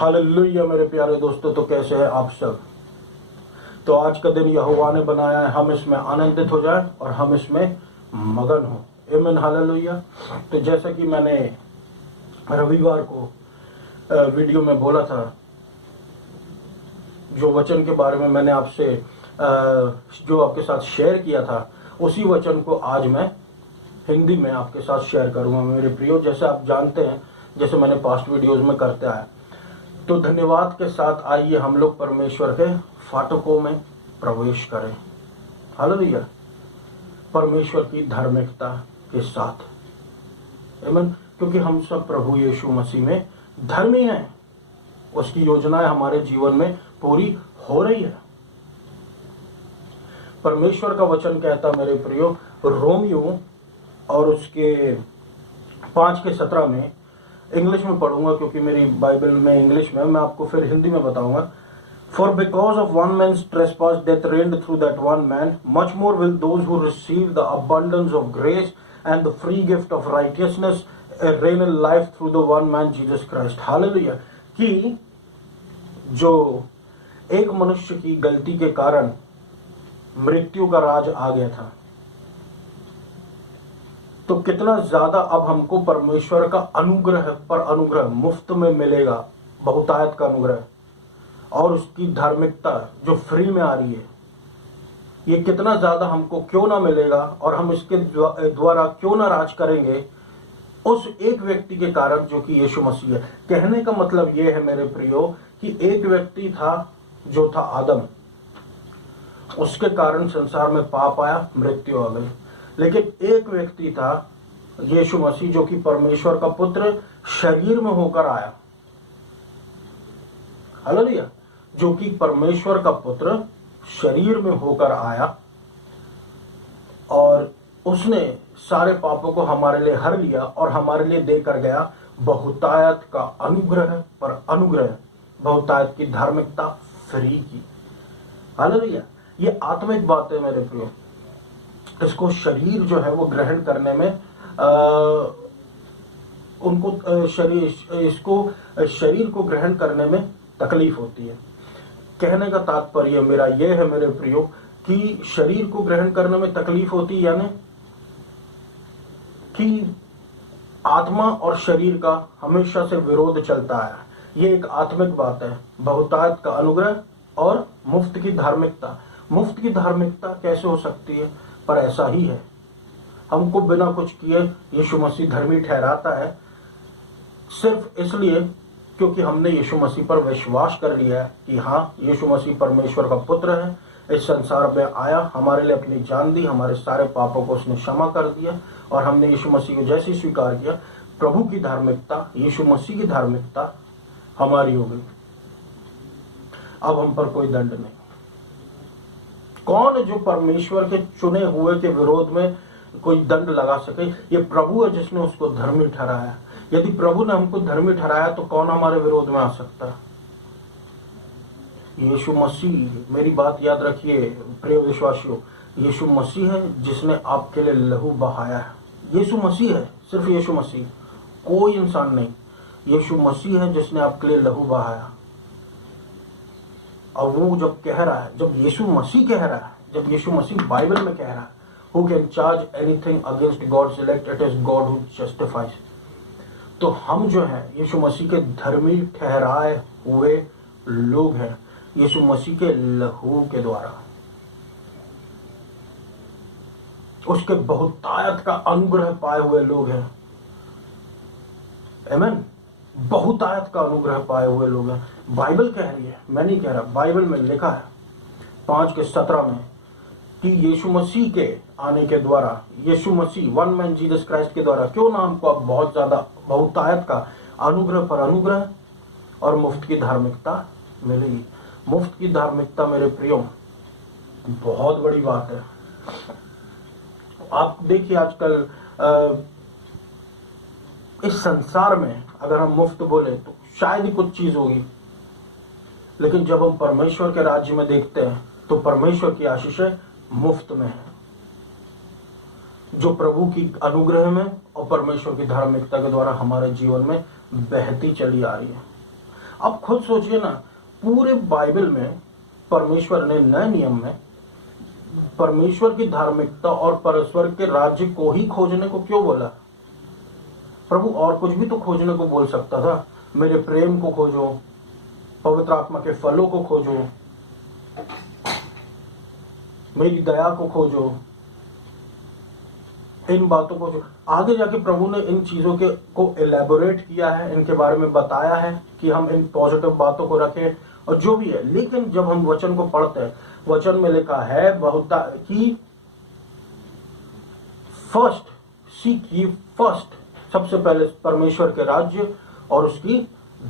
Hallelujah मेरे प्यारे दोस्तों, तो कैसे हैं आप सब। तो आज का दिन यहोवा ने बनाया है, हम इसमें आनंदित हो जाएं और हम इसमें मगन हो। आमीन, हालेलुया। तो जैसा कि मैंने रविवार को वीडियो में बोला था, जो वचन के बारे में मैंने आपसे जो आपके साथ शेयर किया था, उसी वचन को आज मैं हिंदी में आपके साथ शेयर करूंगा मेरे प्रियो। जैसे आप जानते हैं, जैसे मैंने पास्ट वीडियोज में करते आया, तो धन्यवाद के साथ आइए हम लोग परमेश्वर के फाटकों में प्रवेश करें। हालेलुया, परमेश्वर की धार्मिकता के साथ। आमीन। क्योंकि हम सब प्रभु यीशु मसीह में धर्मी हैं, उसकी योजनाएं हमारे जीवन में पूरी हो रही है। परमेश्वर का वचन कहता मेरे प्रियो, रोमियो और उसके 5:17 में, इंग्लिश में पढ़ूंगा क्योंकि मेरी बाइबल में इंग्लिश में, मैं आपको फिर हिंदी में बताऊंगा। For because of one man's trespass death reigned through that one man, much more will those who receive the abundance of grace and the free gift of righteousness reign in life through the one man Jesus Christ. Hallelujah. कि जो एक मनुष्य की गलती के कारण मृत्यु का राज आ गया था, तो कितना ज्यादा अब हमको परमेश्वर का अनुग्रह पर अनुग्रह मुफ्त में मिलेगा, बहुतायत का अनुग्रह, और उसकी धार्मिकता जो फ्री में आ रही है, ये कितना ज्यादा हमको क्यों ना मिलेगा, और हम इसके द्वारा क्यों ना राज करेंगे उस एक व्यक्ति के कारण जो कि यीशु मसीह है। कहने का मतलब ये है मेरे प्रियो कि एक व्यक्ति था जो था आदम, उसके कारण संसार में पाप आया, मृत्यु आ गई। लेकिन एक व्यक्ति था यीशु मसीह, जो कि परमेश्वर का पुत्र शरीर में होकर आया। हालेलुया, जो कि परमेश्वर का पुत्र शरीर में होकर आया, और उसने सारे पापों को हमारे लिए हर लिया और हमारे लिए देकर गया बहुतायत का अनुग्रह पर अनुग्रह, बहुतायत की धार्मिकता फ्री की। हालेलुया, ये आत्मिक बात है मेरे प्रियो। इसको शरीर जो है वो ग्रहण करने में उनको शरीर को ग्रहण करने में तकलीफ होती है। कहने का तात्पर्य मेरा यह है मेरे प्रियो कि शरीर को ग्रहण करने में तकलीफ होती है, यानी कि आत्मा और शरीर का हमेशा से विरोध चलता है। ये एक आत्मिक बात है, बहुतायत का अनुग्रह और मुफ्त की धार्मिकता। मुफ्त की धार्मिकता कैसे हो सकती है, पर ऐसा ही है। हमको बिना कुछ किए यीशु मसीह धर्मी ठहराता है, सिर्फ इसलिए क्योंकि हमने यीशु मसीह पर विश्वास कर लिया है कि हाँ, यीशु मसीह परमेश्वर का पुत्र है, इस संसार में आया, हमारे लिए अपनी जान दी, हमारे सारे पापों को उसने क्षमा कर दिया, और हमने यीशु मसीह को जैसे स्वीकार किया, प्रभु की धार्मिकता, यीशु मसीह की धार्मिकता हमारी हो गई। अब हम पर कोई दंड नहीं। कौन जो परमेश्वर के चुने हुए के विरोध में कोई दंड लगा सके? ये प्रभु है जिसने उसको धर्मी ठहराया। यदि प्रभु ने हमको धर्मी ठहराया तो कौन हमारे विरोध में आ सकता है? यीशु मसीह, मेरी बात याद रखिए प्रिय विश्वासियों, यीशु मसीह है जिसने आपके लिए लहू बहाया है। यीशु मसीह है, सिर्फ यीशु मसीह, कोई इंसान नहीं। यीशु मसीह है जिसने आपके लिए लहू बहाया। और वो जब कह रहा है, जब यीशु मसीह कह रहा है, जब यीशु मसीह बाइबल में कह रहा है, Who can charge anything against God's elect? It is God who justifies. तो हम जो है यीशु मसीह के धर्मी ठहराए हुए लोग हैं, यीशु मसीह के लहू के द्वारा, उसके बहुतायत का अनुग्रह पाए हुए लोग हैं। आमीन, बहुतायत का अनुग्रह पाए हुए लोग हैं। बाइबल कह रही है, मैं नहीं कह रहा, बाइबल में लिखा है 5:17 में कि यीशु मसीह के आने के द्वारा, यीशु मसीह वन मैन जीसस क्राइस्ट के द्वारा क्यों ना हमको अब बहुत ज्यादा बहुतायत का अनुग्रह पर अनुग्रह और मुफ्त की धार्मिकता मिलेगी। मुफ्त की धार्मिकता मेरे प्रियो बहुत बड़ी बात है। आप देखिए आजकल इस संसार में अगर हम मुफ्त बोले तो शायद ही कुछ चीज होगी, लेकिन जब हम परमेश्वर के राज्य में देखते हैं तो परमेश्वर की आशीषें मुफ्त में है, जो प्रभु की अनुग्रह में और परमेश्वर की धार्मिकता के द्वारा हमारे जीवन में बहती चली आ रही है। अब खुद सोचिए ना, पूरे बाइबल में परमेश्वर ने नए नियम में परमेश्वर की धार्मिकता और परमेश्वर के राज्य को ही खोजने को क्यों बोला? प्रभु और कुछ भी तो खोजने को बोल सकता था। मेरे प्रेम को खोजो, पवित्र आत्मा के फलों को खोजो, मेरी दया को खोजो, इन बातों को जो आगे जाके प्रभु ने इन चीजों के को एलैबोरेट किया है, इनके बारे में बताया है कि हम इन पॉजिटिव बातों को रखें और जो भी है। लेकिन जब हम वचन को पढ़ते हैं, वचन में लिखा है बहुत कि फर्स्ट सीक ये फर्स्ट, सबसे पहले परमेश्वर के राज्य और उसकी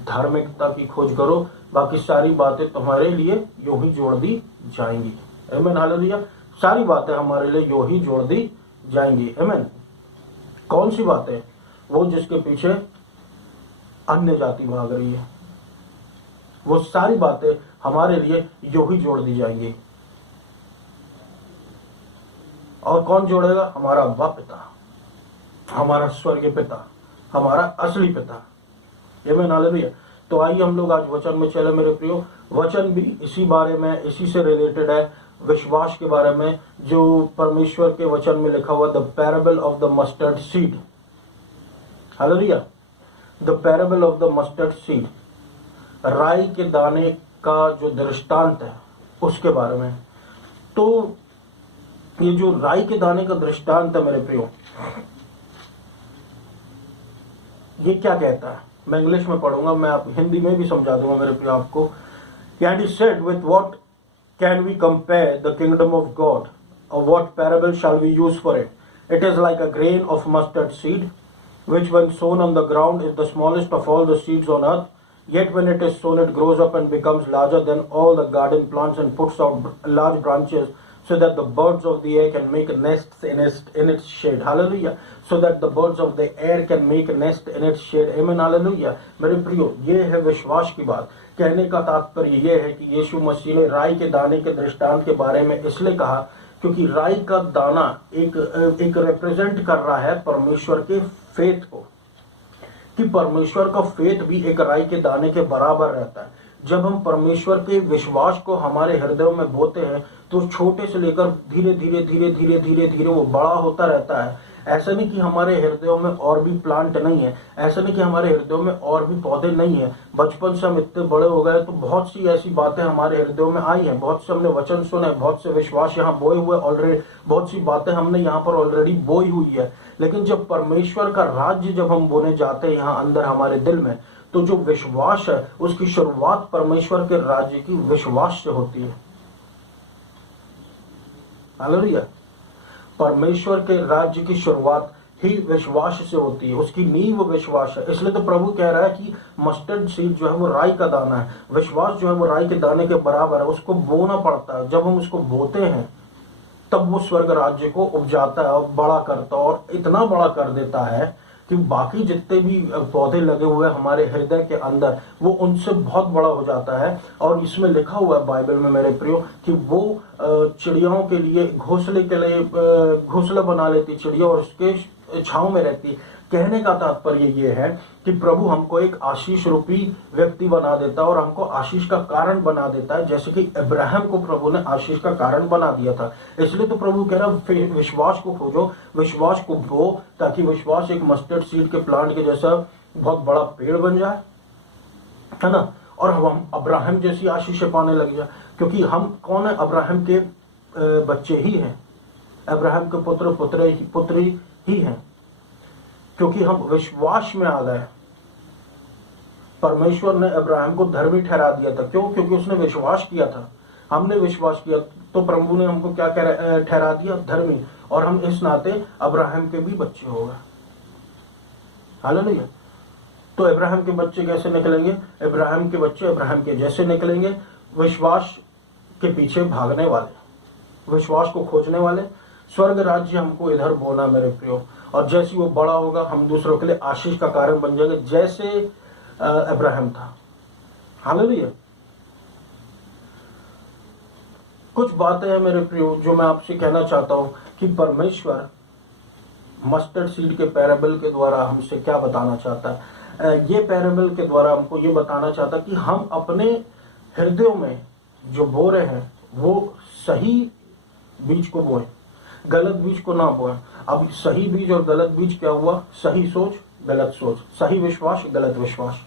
धार्मिकता की खोज करो, बाकी सारी बातें तुम्हारे लिए यूं ही जोड़ दी जाएंगी। आमीन, हालेलुया। सारी बातें हमारे लिए यूं ही जोड़ दी जाएंगी। आमीन। कौन सी बातें? वो जिसके पीछे अन्य जाति भाग रही है, वो सारी बातें हमारे लिए यूं ही जोड़ दी जाएंगी। और कौन जोड़ेगा? हमारा अब्बा पिता, हमारा स्वर्गीय पिता, हमारा असली पिता। आमीन, हालेलुया। तो आइए हम लोग आज वचन में चले मेरे प्रियो। वचन भी इसी बारे में, इसी से रिलेटेड है, विश्वास के बारे में, जो परमेश्वर के वचन में लिखा हुआ the parable of the mustard seed. Hallelujah. The parable of the mustard seed, राई के दाने का जो दृष्टांत है उसके बारे में। तो ये जो राई के दाने का दृष्टांत है मेरे प्रियो, ये क्या कहता है? मैं इंग्लिश में पढ़ूंगा, मैं आप हिंदी में भी समझा दूंगा मेरे प्रियो आपको। And he said, with what can we compare the kingdom of God, or what parable shall we use for it? It is like a grain of mustard seed, which when sown on the ground is the smallest of all the seeds on earth. Yet when it is sown, it grows up and becomes larger than all the garden plants and puts out large branches, so that the birds of the air can make nests in its shade. Hallelujah. So that the birds of the air can make a nest in its shade. Amen. Hallelujah. मेरे प्रियो, ये है विश्वास की बात। कहने का तात्पर्य ये है कि यीशु मसीह ने राई के दाने के दृष्टांत के बारे में इसलिए कहा क्योंकि राई का दाना एक रिप्रेजेंट कर रहा है परमेश्वर के फेथ को, कि परमेश्वर का फेथ भी एक राई के दाने के बराबर रहता है। जब हम परमेश्वर के विश्वास को हमारे हृदयों में बोते हैं तो छोटे से लेकर धीरे धीरे धीरे धीरे धीरे धीरे वो बड़ा होता रहता है। ऐसा नहीं कि हमारे हृदयों में और भी प्लांट नहीं है, ऐसा नहीं कि हमारे हृदयों में और भी पौधे नहीं है। बचपन से हम इतने बड़े हो गए तो बहुत सी ऐसी बातें हमारे हृदयों में आई हैं, बहुत से हमने वचन सुने, बहुत से विश्वास यहाँ बोए हुए ऑलरेडी, बहुत सी बातें हमने यहाँ पर ऑलरेडी बोई हुई है। लेकिन जब परमेश्वर का राज्य जब हम बोने जाते हैं यहाँ अंदर हमारे दिल में, तो जो विश्वास है उसकी शुरुआत परमेश्वर के राज्य की विश्वास से होती है। हालेलुया। परमेश्वर के राज्य की शुरुआत ही विश्वास से होती है, उसकी नींव विश्वास है। इसलिए तो प्रभु कह रहा है कि मस्टर्ड सीड जो है वो राई का दाना है, विश्वास जो है वो राई के दाने के बराबर है। उसको बोना पड़ता है, जब हम उसको बोते हैं तब वो स्वर्ग राज्य को उपजाता है और बड़ा करता है, और इतना बड़ा कर देता है कि बाकी जितने भी पौधे लगे हुए हमारे हृदय के अंदर वो उनसे बहुत बड़ा हो जाता है। और इसमें लिखा हुआ है बाइबल में मेरे प्रियो कि वो चिड़ियाओं के लिए घोंसले के लिए घोंसला बना लेती चिड़िया और उसके छांव में रहती। कहने का तात्पर्य ये है कि प्रभु हमको एक आशीष रूपी व्यक्ति बना देता है और हमको आशीष का कारण बना देता है, जैसे कि इब्राहिम को प्रभु ने आशीष का कारण बना दिया था। इसलिए तो प्रभु कह रहा है विश्वास को खोजो, विश्वास को बो, ताकि विश्वास एक मस्टर्ड सीड के प्लांट के जैसा बहुत बड़ा पेड़ बन जाए, है ना, और हम अब्राहम जैसी आशीषें पाने लग जाए। क्योंकि हम कौन है? अब्राहम के बच्चे ही हैं, अब्राहम के पुत्री ही हैं, क्योंकि हम विश्वास में आ गए। परमेश्वर ने अब्राहम को धर्मी ठहरा दिया था। क्यों? क्योंकि उसने विश्वास किया था। हमने विश्वास किया तो प्रभु ने हमको क्या ठहरा दिया? धर्मी। और हम इस नाते अब्राहम के भी बच्चे हो गए। हालेलुया। तो अब्राहम के बच्चे कैसे निकलेंगे? अब्राहम के बच्चे अब्राहम के जैसे निकलेंगे, विश्वास के पीछे भागने वाले, विश्वास को खोजने वाले। स्वर्ग राज्य हमको इधर बोना मेरे प्रियो, और जैसे वो बड़ा होगा हम दूसरों के लिए आशीष का कारण बन जाएंगे, जैसे अब्राहम था। हालेलुया। कुछ बातें हैं मेरे प्रियो जो मैं आपसे कहना चाहता हूं कि परमेश्वर मस्टर्ड सीड के पैराबल के द्वारा हमसे क्या बताना चाहता है। ये पैराबल के द्वारा हमको ये बताना चाहता कि हम अपने हृदयों में जो बो रहे हैं वो सही बीज को बोए, गलत बीज को ना बोए। अब सही बीज और गलत बीज क्या हुआ? सही सोच, गलत सोच, सही विश्वास, गलत विश्वास।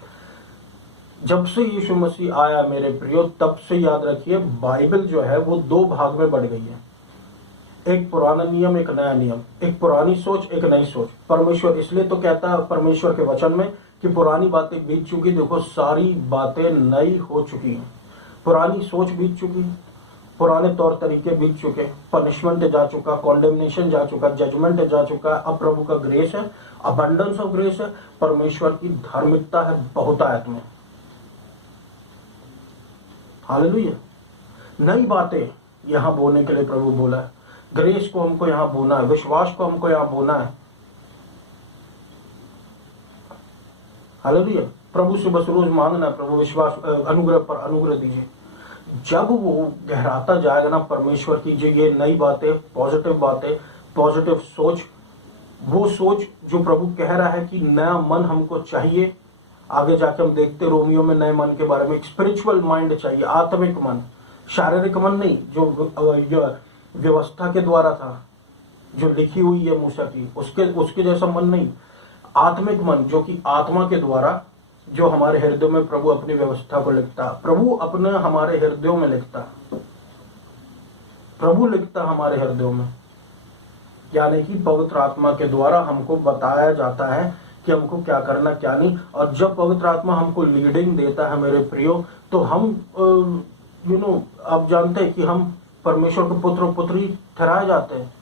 जब से यीशु मसीह आया मेरे प्रियो, तब से याद रखिए बाइबल जो है वो दो भाग में बढ़ गई है। एक पुराना नियम, एक नया नियम, एक पुरानी सोच, एक नई सोच। परमेश्वर इसलिए तो कहता है परमेश्वर के वचन में कि पुरानी बातें बीत चुकी, देखो सारी बातें नई हो चुकी हैं। पुरानी सोच बीत चुकी, पुराने तौर तरीके बीत चुके, पनिशमेंट जा चुका, कॉन्डेमनेशन जा चुका, जजमेंट जा चुका। अब प्रभु का ग्रेस है, अबंडेंस ऑफ ग्रेस है, परमेश्वर की धार्मिकता है बहुतायत में। हालेलुया। नई बातें यहां बोने के लिए प्रभु बोला है। ग्रेस को हमको यहां बोना है, विश्वास को हमको यहां बोना है। हालेलुया। प्रभु से बस रोज मांगना है, प्रभु विश्वास अनुग्रह पर अनुग्रह दीजिए। जब वो गहराता जाएगा ना परमेश्वर की जो ये नई बातें, पॉजिटिव सोच, वो सोच जो प्रभु कह रहा है कि नया मन हमको चाहिए। आगे जाके हम देखते रोमियो में नए मन के बारे में, एक स्पिरिचुअल माइंड चाहिए, आत्मिक मन, शारीरिक मन नहीं जो व्यवस्था के द्वारा था, जो लिखी हुई है मूसा की, उसके जैसा मन नहीं, आत्मिक मन जो कि आत्मा के द्वारा जो हमारे हृदयों में प्रभु अपनी व्यवस्था को लिखता, प्रभु अपने हमारे हृदयों में लिखता, प्रभु लिखता हमारे हृदयों में, यानी कि पवित्र आत्मा के द्वारा हमको बताया जाता है कि हमको क्या करना क्या नहीं। और जब पवित्र आत्मा हमको लीडिंग देता है मेरे प्रियो, तो हम आप जानते हैं कि हम परमेश्वर के पुत्र पुत्री ठहराए जाते हैं,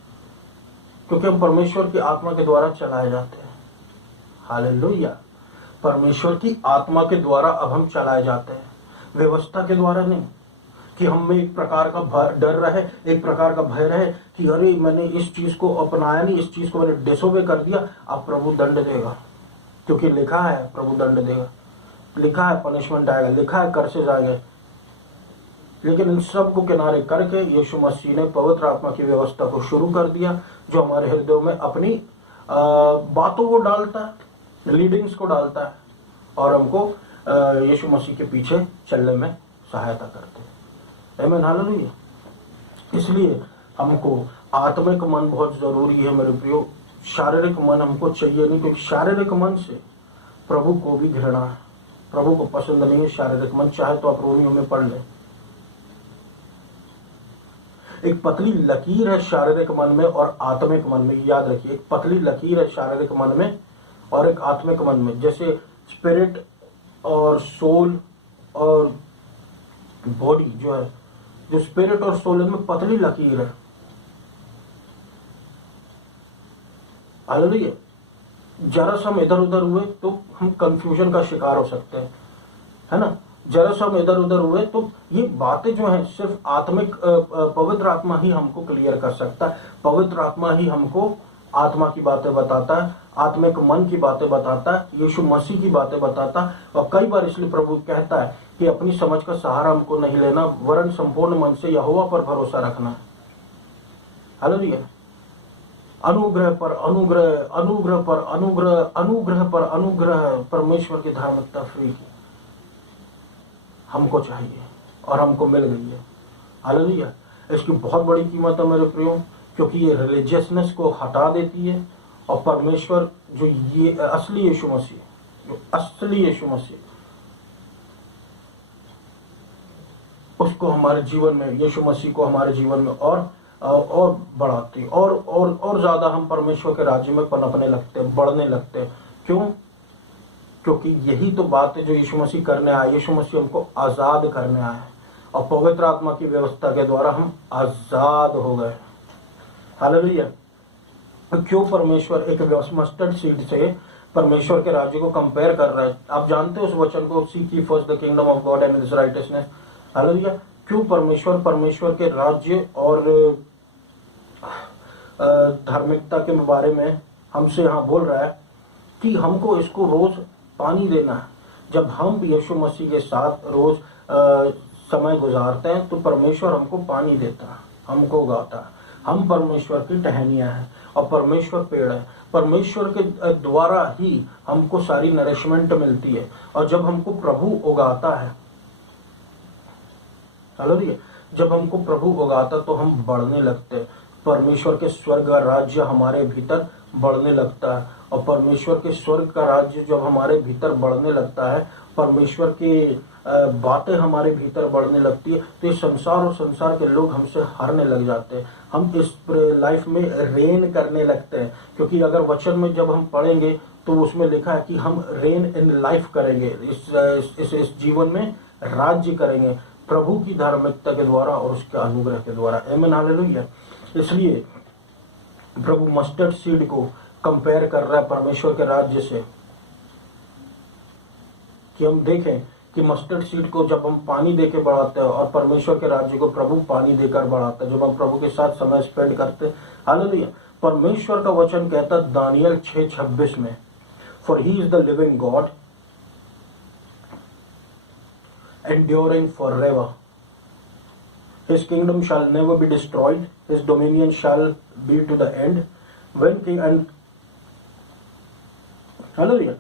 क्योंकि हम परमेश्वर की आत्मा के द्वारा चलाए जाते हैं। हालेलुया। परमेश्वर की आत्मा के द्वारा अब हम चलाए जाते हैं, व्यवस्था के द्वारा नहीं, कि हम में एक प्रकार का डर रहे, एक प्रकार का भय रहे कि अरे मैंने इस चीज को अपनाया नहीं, इस चीज को मैंने डिसोबे कर दिया, अब प्रभु दंड देगा, क्योंकि लिखा है प्रभु दंड देगा, लिखा है पनिशमेंट आएगा, लिखा है कर्सेज आएंगे। लेकिन इन सब को किनारे करके यीशु मसीह ने पवित्र आत्मा की व्यवस्था को शुरू कर दिया, जो हमारे हृदयों में अपनी बातों को डालता है, लीडिंग्स को डालता है, और हमको यीशु मसीह के पीछे चलने में सहायता करते हैं। आमीन, हालेलुया। इसलिए हमको आत्मिक मन बहुत जरूरी है मेरे प्रियो। शारीरिक मन हमको चाहिए नहीं, क्योंकि शारीरिक मन से प्रभु को भी घृणा है, प्रभु को पसंद नहीं है शारीरिक मन। चाहे तो आप रोमियो में पढ़ लें। एक पतली लकीर है शारीरिक मन में और आत्मिक मन में, याद रखिए, एक पतली लकीर है शारीरिक मन में और एक आत्मिक मन में। जैसे स्पिरिट और सोल और बॉडी जो है, जो स्पिरिट और सोल में पतली लकीर है। हालेलुया। जरा सा हम इधर उधर हुए तो हम कंफ्यूजन का शिकार हो सकते हैं, है ना। जरा सा हम इधर उधर हुए तो ये बातें जो हैं सिर्फ आत्मिक पवित्र आत्मा ही हमको क्लियर कर सकता है। पवित्र आत्मा ही हमको आत्मा की बातें बताता है, आत्मिक मन की बातें बताता है, यीशु मसीह की बातें बताता है। और कई बार इसलिए प्रभु कहता है कि अपनी समझ का सहारा हमको नहीं लेना, वरन संपूर्ण मन से यहोवा पर भरोसा रखना है। हालेलुया। अनुग्रह पर अनुग्रह, अनुग्रह पर अनुग्रह, अनुग्रह पर अनुग्रह, परमेश्वर की धार्मिकता फ्री हमको चाहिए और हमको मिल गई है। हालेलुया। इसकी बहुत बड़ी कीमत है मेरे प्रियो, क्योंकि ये रिलीजियसनेस को हटा देती है और परमेश्वर जो ये असली यीशु मसीह, जो असली यीशु मसीह, उसको हमारे जीवन में, यीशु मसीह को हमारे जीवन में और बढ़ाती, और ज्यादा हम परमेश्वर के राज्य में पनपने लगते हैं, बढ़ने लगते हैं। क्यों? क्योंकि यही तो बात है जो यीशु मसीह करने आया। यीशु मसीह हमको आजाद करने आया है और पवित्र आत्मा की व्यवस्था के द्वारा हम आजाद हो गए। हालेलुया। क्यों परमेश्वर एक मस्टर्ड सीड से परमेश्वर के राज्य को कंपेयर कर रहा है? आप जानते हो उस वचन को, seek ye first the kingdom of God and his righteousness। Hallelujah. क्यों परमेश्वर के राज्य और धार्मिकता के बारे में हमसे यहाँ बोल रहा है कि हमको इसको रोज पानी देना है। जब हम यीशु मसीह के साथ रोज समय गुजारते हैं तो परमेश्वर हमको पानी देता है, हमको उगाता है। हम परमेश्वर की टहनियां हैं और परमेश्वर पेड़ है। परमेश्वर के द्वारा ही हमको सारी नरिशमेंट मिलती है। और जब हमको प्रभु उगाता है, हालेलुया, जब हमको प्रभु उगाता तो हम बढ़ने लगते हैं। परमेश्वर के स्वर्ग का राज्य हमारे भीतर बढ़ने लगता है, और परमेश्वर के स्वर्ग का राज्य जब हमारे भीतर बढ़ने लगता है, परमेश्वर की बातें हमारे भीतर बढ़ने लगती है, तो ये संसार और संसार के लोग हमसे हारने लग जाते हैं। हम इस लाइफ में रेन करने लगते हैं, क्योंकि अगर वचन में जब हम पढ़ेंगे तो उसमें लिखा है कि हम रेन इन लाइफ करेंगे, इस जीवन में राज्य करेंगे प्रभु की धार्मिकता के द्वारा और उसके अनुग्रह के द्वारा। आमीन, हालेलुया। इसलिए प्रभु मस्टर्ड सीड को कंपेयर कर रहा है परमेश्वर के राज्य से, कि हम देखें कि मस्टर्ड सीड को जब हम पानी देके बढ़ाते हैं और परमेश्वर के राज्य को प्रभु पानी देकर बढ़ाता है, जब हम प्रभु के साथ समय स्पेंड करते हैं। हालेलुया। परमेश्वर का वचन कहता है दानियल 6:26 में, for he is the living God enduring forever. His kingdom shall never be destroyed. His dominion shall be to the end. When king and hallelujah,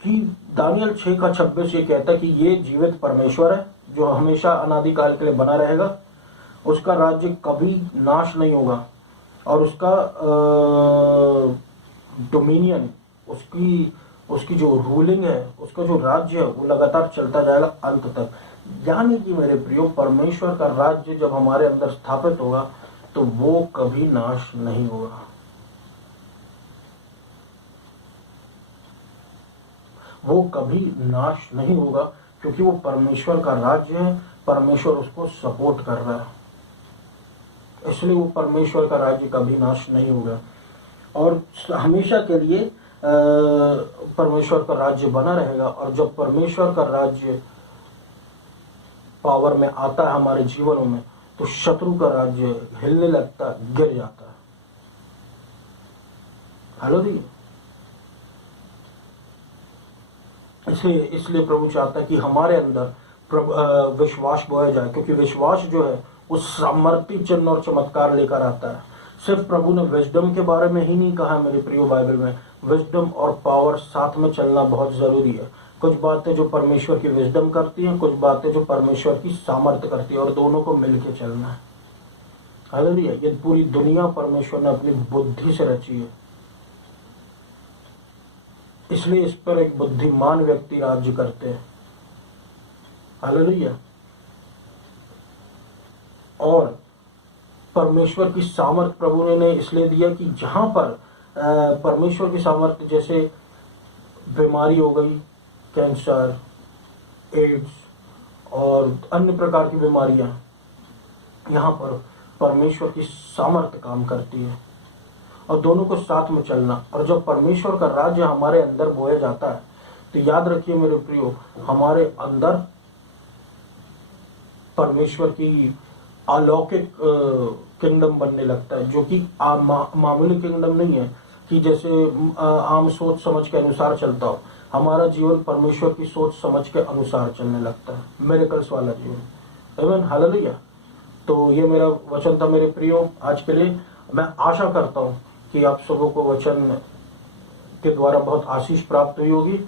कि दानियल 6:26 ये कहता है कि ये जीवित परमेश्वर है जो हमेशा अनादिकाल के लिए बना रहेगा। उसका राज्य कभी नाश नहीं होगा, और उसका डोमिनियन, उसकी जो रूलिंग है, उसका जो राज्य है वो लगातार चलता जाएगा अंत तक। यानी कि मेरे प्रियो, परमेश्वर का राज्य जब हमारे अंदर स्थापित होगा तो वो कभी नाश नहीं होगा। वो कभी नाश नहीं होगा, क्योंकि वो परमेश्वर का राज्य है, परमेश्वर उसको सपोर्ट कर रहा है, इसलिए वो परमेश्वर का राज्य कभी नाश नहीं होगा और हमेशा के लिए परमेश्वर का राज्य बना रहेगा। और जब परमेश्वर का राज्य पावर में आता है हमारे जीवनों में, तो शत्रु का राज्य हिलने लगता, गिर जाता है। हालेलुया। इसलिए प्रभु चाहता है कि हमारे अंदर विश्वास बोया जाए, क्योंकि विश्वास जो है वो सामर्थ्य, चिन्ह और चमत्कार लेकर आता है। सिर्फ प्रभु ने विजडम के बारे में ही नहीं कहा मेरे प्रियो, बाइबल में विजडम और पावर साथ में चलना बहुत जरूरी है। कुछ बातें जो परमेश्वर की विजडम करती हैं, कुछ बातें जो परमेश्वर की सामर्थ्य करती है, और दोनों को मिलके चलना है। हालेलुया। ये पूरी दुनिया परमेश्वर ने अपनी बुद्धि से रची है, इसलिए इस पर एक बुद्धिमान व्यक्ति राज्य करते हैं। हालेलुया। और परमेश्वर की सामर्थ प्रभु ने इसलिए दिया कि जहां पर परमेश्वर की सामर्थ, जैसे बीमारी हो गई, कैंसर, एड्स और अन्य प्रकार की बीमारियां, यहाँ पर परमेश्वर की सामर्थ काम करती है, और दोनों को साथ में चलना। और जब परमेश्वर का राज्य हमारे अंदर बोया जाता है, तो याद रखिए मेरे प्रियो, हमारे अंदर परमेश्वर की अलौकिक किंगडम बनने लगता है, जो कि मामूली किंगडम नहीं है कि जैसे आम सोच समझ के अनुसार चलता हो। हमारा जीवन परमेश्वर की सोच समझ के अनुसार चलने लगता है, मिरेकल्स वाला जीवन। आमीन, हालेलुया। तो ये मेरा वचन था मेरे प्रियो आज के लिए। मैं आशा करता हूँ कि आप सबों को वचन के द्वारा बहुत आशीष प्राप्त हुई होगी।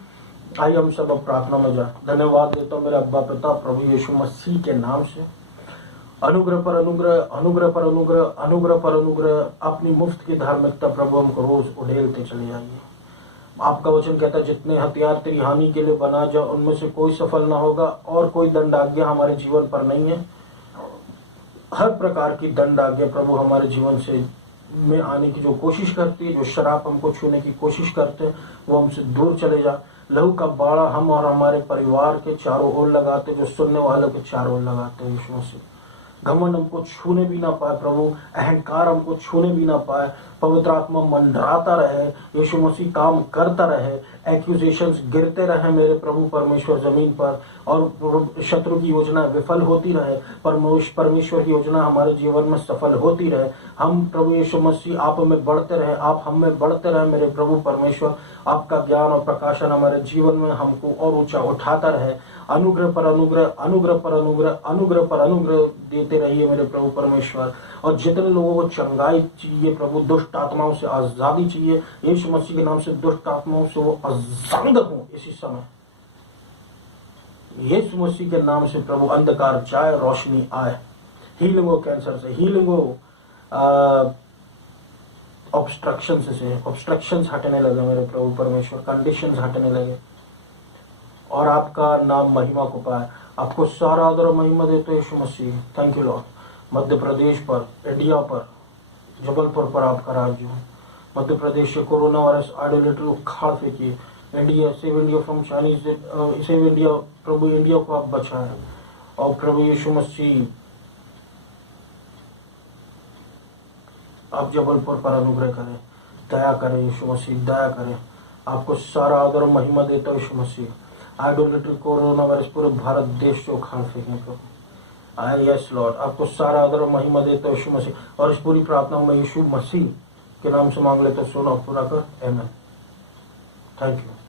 आइए हम सब अब प्रार्थना में जाए। धन्यवाद देता हूँ मेरे अब्बा पिता प्रभु यीशु मसीह के नाम से। अनुग्रह पर अनुग्रह, अनुग्रह पर अनुग्रह, अनुग्रह पर अनुग्रह, अपनी मुफ्त की धार्मिकता प्रभु हमको रोज उड़ेलते चले जाइए। आपका वचन कहता है जितने हथियार तेरी हानि के लिए बना जाओ उनमें से कोई सफल ना होगा, और कोई दंड आज्ञा हमारे जीवन पर नहीं है। हर प्रकार की दंड आज्ञा प्रभु हमारे जीवन से में आने की जो कोशिश करती है, जो शराब हमको छूने की कोशिश करते हैं, वो हमसे दूर चले जा। लहू का बाड़ा हम और हमारे परिवार के चारों ओर लगाते, जो सुनने वालों के चारों ओर लगाते हैं यीशु मसीह। घमंड हमको छूने भी ना पाए प्रभु, अहंकार हमको छूने भी ना पाए। पवित्र आत्मा मंडराता रहे, यीशु मसीह काम करता रहे, एक्यूजेशंस गिरते रहे मेरे प्रभु परमेश्वर जमीन पर, और शत्रु की योजना विफल होती रहे, परमेश्वर की योजना हमारे जीवन में सफल होती रहे। हम प्रभु यीशु मसीह आप में बढ़ते रहे, आप हम में बढ़ते रहे मेरे प्रभु परमेश्वर। आपका ज्ञान और प्रकाशन हमारे जीवन में हमको और ऊंचा उठाता रहे। अनुग्रह पर अनुग्रह, अनुग्रह पर अनुग्रह, अनुग्रह पर अनुग्रह देते रहिए मेरे प्रभु परमेश्वर। और जितने लोगों को चंगाई चाहिए प्रभु, दुष्ट आत्माओं से आजादी चाहिए, यीशु मसीह के नाम से दुष्ट आत्माओं से वो आजाद हो इसी समय। यीशु मसीह के नाम से प्रभु अंधकार जाए, रोशनी आए। हीलिंग हो कैंसर से, हीलिंग हो ऑब्स्ट्रक्शंस हटने लगे मेरे प्रभु परमेश्वर, कंडीशंस हटने लगे और आपका नाम महिमा को पाए। आपको सारा आदर और महिमा देते Yeshu Masih. Thank you lord. Madhya Pradesh पर, इंडिया पर, जबलपुर पर आपका राज्य हो। मध्य प्रदेश से कोरोना वायरस आइडोलेट्री उखाड़ फेंकिए। India, save India from Chinese, save India प्रभु, इंडिया को आप बचाएं। और प्रभु यीशु मसीह आप जबलपुर पर अनुग्रह करें, दया करें यीशु मसीह, दया करें। आपको सारा आदर और महिमा देता यीशु मसीह। आइडोलेट्री कोरोना वायरस पूरे भारत देश से उखाड़ फेंकने को आए। यस लॉर्ड, आपको सारा आदर और महिमा देता यीशु मसीह। और इस पूरी प्रार्थना में यीशु मसीह के नाम से मांग लेते, सुनो पूरा कर, आमीन। Thank you.